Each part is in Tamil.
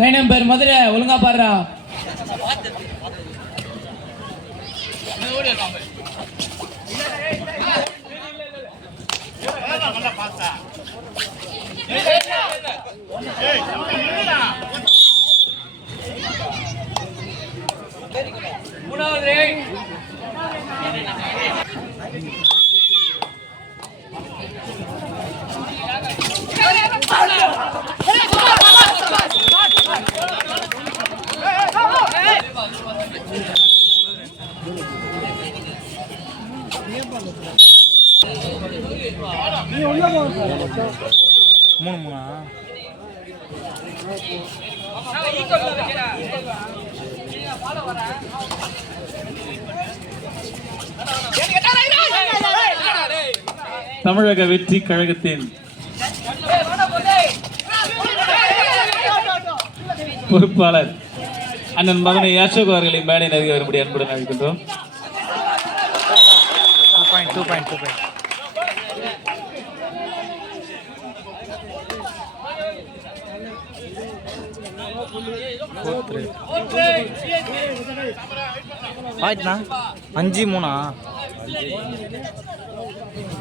லைன் நம்பர் மதுரை ஒழுங்கா பாடுறா. மூணாவது மூணு மூணா தமிழக வெற்றி கழகத்தின் பொறுப்பாளர் அண்ணன் மகனை அசோக் அவர்களை மேடை நெருங்கி வரும்படி அன்புடன் அழைக்கின்றோம். 2.2 ஆயிட்டுண்ணா 5-3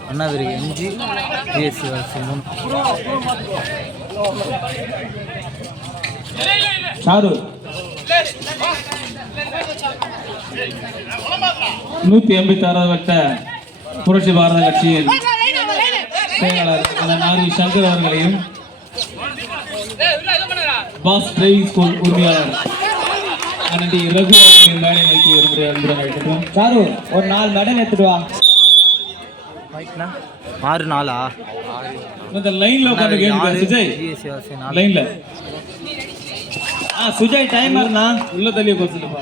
அண்ணாதிரிக்கு 5 பிஎஸ்சி வரிசை 3 ஷாரு 186வது வட்ட புரட்சி பாரத கட்சியின் செயலாளர் நாரி சங்கர் அவர்களையும் பாஸ் டிரைவிங் ஸ்கூல் உரிமையாளர் அண்ணன் ரகு அவர்களின் மேடை நோக்கி வரும்படி அன்புடன் அழைக்கின்றோம். ஷாரு ஒரு 4 மெடல் எடுத்துட்டு வா. 6-4 இந்த லைன்ல உட்கார்ந்து கேளுங்க சுஜய். லைன்ல சுஜய் டைமர்னா உள்ள தள்ளிய கோர்ஸ்லப்பா.